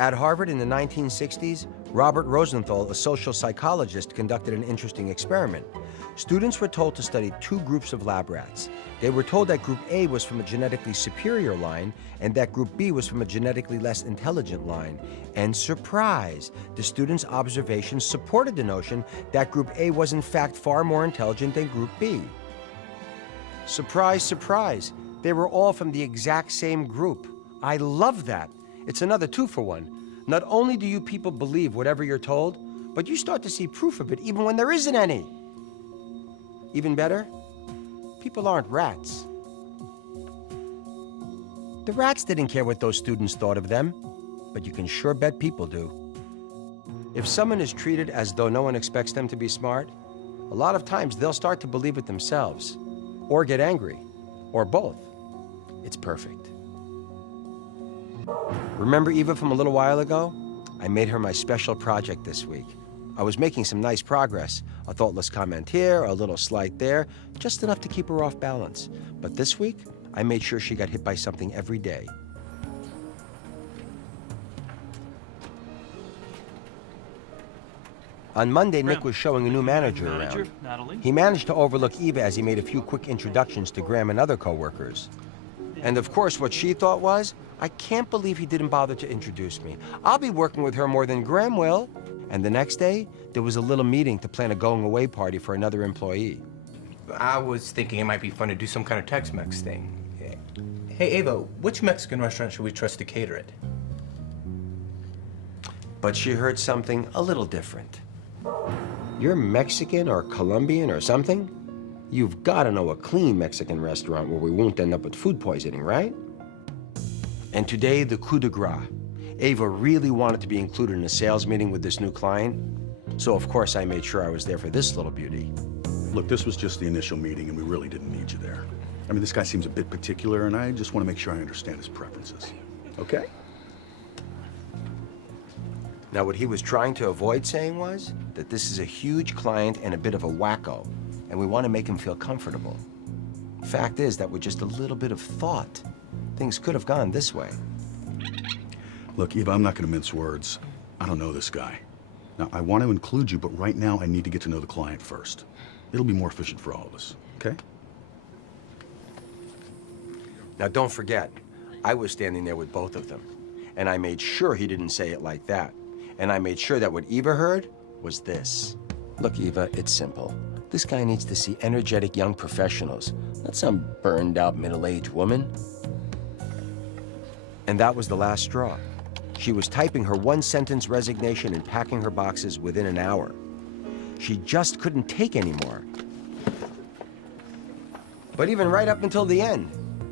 At Harvard in the 1960s, Robert Rosenthal, a social psychologist, conducted an interesting experiment. Students were told to study two groups of lab rats. They were told that Group A was from a genetically superior line and that Group B was from a genetically less intelligent line. And surprise, the students' observations supported the notion that Group A was in fact far more intelligent than Group B. Surprise, surprise, they were all from the exact same group. I love that. It's another 2-for-1. Not only do you people believe whatever you're told, but you start to see proof of it even when there isn't any. Even better, people aren't rats. The rats didn't care what those students thought of them, but you can sure bet people do. If someone is treated as though no one expects them to be smart, a lot of times they'll start to believe it themselves, or get angry, or both. It's perfect. Remember Eva from a little while ago? I made her my special project this week. I was making some nice progress. A thoughtless comment here, a little slight there, just enough to keep her off balance. But this week, I made sure she got hit by something every day. On Monday, Nick was showing a new manager around. Natalie. He managed to overlook Eva as he made a few quick introductions to Graham and other coworkers. And of course, what she thought was, I can't believe he didn't bother to introduce me. I'll be working with her more than Graham will. And the next day, there was a little meeting to plan a going-away party for another employee. I was thinking it might be fun to do some kind of Tex-Mex thing. Hey, Ava, which Mexican restaurant should we trust to cater it? But she heard something a little different. You're Mexican or Colombian or something? You've got to know a clean Mexican restaurant where we won't end up with food poisoning, right? And today, the coup de grace. Ava really wanted to be included in a sales meeting with this new client, so of course I made sure I was there for this little beauty. Look, this was just the initial meeting, and we really didn't need you there. I mean, this guy seems a bit particular, and I just want to make sure I understand his preferences. Okay? Now, what he was trying to avoid saying was that this is a huge client and a bit of a wacko, and we want to make him feel comfortable. Fact is that with just a little bit of thought, things could have gone this way. Look, Eva, I'm not going to mince words. I don't know this guy. Now, I want to include you, but right now I need to get to know the client first. It'll be more efficient for all of us, okay? Now, don't forget, I was standing there with both of them, and I made sure he didn't say it like that. And I made sure that what Eva heard was this. Look, Eva, it's simple. This guy needs to see energetic young professionals, not some burned-out middle-aged woman. And that was the last straw. She was typing her one-sentence resignation and packing her boxes within an hour. She just couldn't take anymore. But even right up until the end,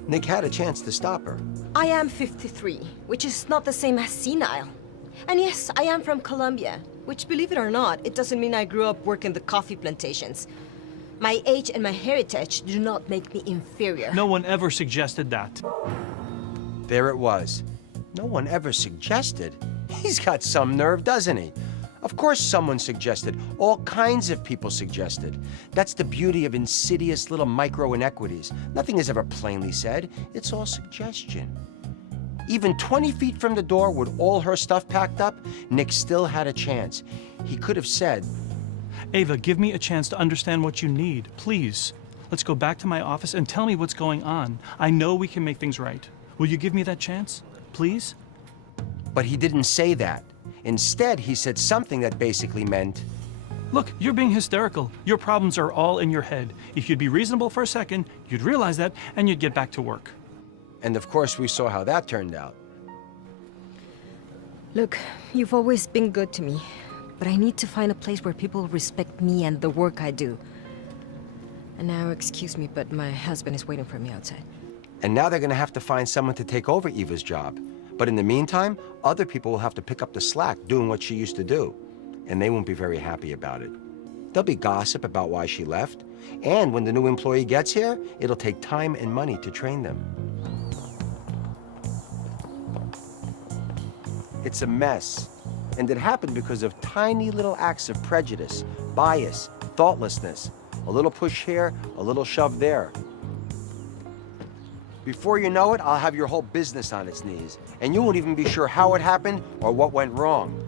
Nick had a chance to stop her. I am 53, which is not the same as senile. And yes, I am from Colombia, which, believe it or not, it doesn't mean I grew up working the coffee plantations. My age and my heritage do not make me inferior. No one ever suggested that. There it was. No one ever suggested. He's got some nerve, doesn't he? Of course someone suggested. All kinds of people suggested. That's the beauty of insidious little micro-inequities. Nothing is ever plainly said. It's all suggestion. Even 20 feet from the door with all her stuff packed up, Nick still had a chance. He could have said, Ava, give me a chance to understand what you need, please. Let's go back to my office and tell me what's going on. I know we can make things right. Will you give me that chance, please? But he didn't say that. Instead, he said something that basically meant, Look, you're being hysterical. Your problems are all in your head. If you'd be reasonable for a second, you'd realize that and you'd get back to work. and of course we saw how that turned out. Look, you've always been good to me, but I need to find a place where people respect me and the work I do. And now, excuse me, but my husband is waiting for me outside. And now they're gonna have to find someone to take over Eva's job. But in the meantime, other people will have to pick up the slack doing what she used to do. And they won't be very happy about it. There'll be gossip about why she left. And when the new employee gets here, it'll take time and money to train them. It's a mess. And it happened because of tiny little acts of prejudice, bias, thoughtlessness. A little push here, a little shove there. Before you know it, I'll have your whole business on its knees, and you won't even be sure how it happened or what went wrong.